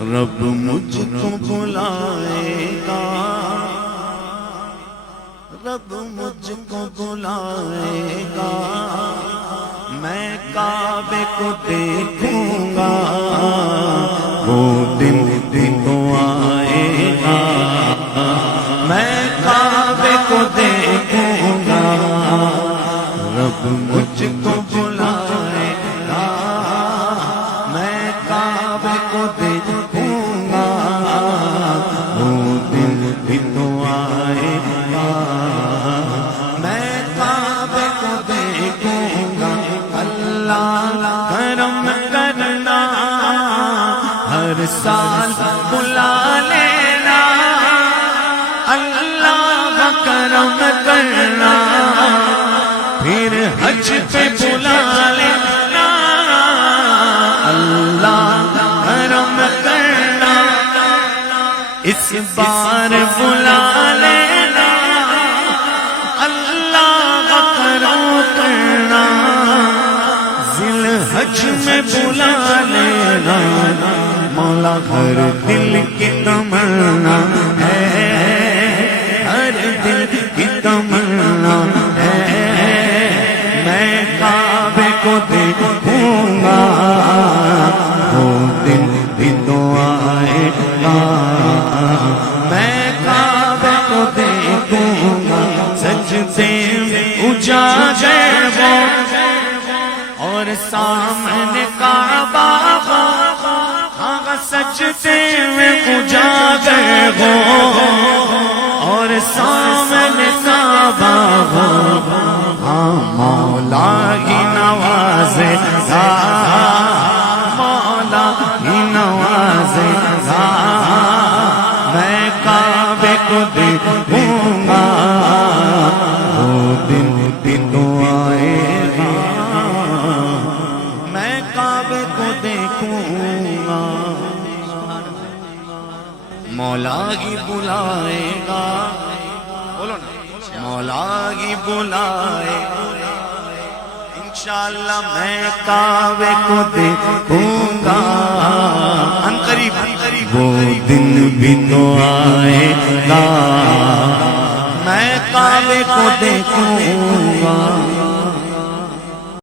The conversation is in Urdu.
رب مجھ کو بلائے گا، رب مجھ کو بلائے گا، میں کعبے کو دیکھوں گا، وہ دن بھی تو آئے گا، میں کعبے کو دیکھوں گا، رب مجھ کو بلائے گا، میں کعبے کو دیکھوں گا، وہ دن بھی تو آئے گا، میں کعبے کو دیکھوں گا، اللہ کرم کرنا، ہر سال بلا لینا، اللہ کرم کرنا، پھر حج پہ بلا لینا، اللہ کرم کرنا، اس بار بلا لینا، اللہ کرم کرنا، ذی الحج میں بلا لینا، مولا ہر دل کی تمنا ہے، ہر دل کی تمنا ہے، میں کعبے کو دیکھوں گا، وہ دن بھی تو آئے گا، میں کعبے کو دیکھوں گا، سجدے میں اجاگر ہو اور سامنے کعبہ ہو، ہاں سجدے میں اجاگر ہو اور سامنے کعبہ ہو، ہاں مولا ہی نوازے گا، مولا ہی نوازے گا، میں کعبے کو دیکھوں گا، وہ دن بھی تو آئے گا، میں کعبے کو دیکھوں گا، مولا ہی بلائے گا، بولو نا، مولا ہی بلائے گا، انشاءاللہ میں کعبے کو دیکھوں گا، عنقریب وہ دن بھی تو آئے گا، میں کعبے کو دیکھوں گا،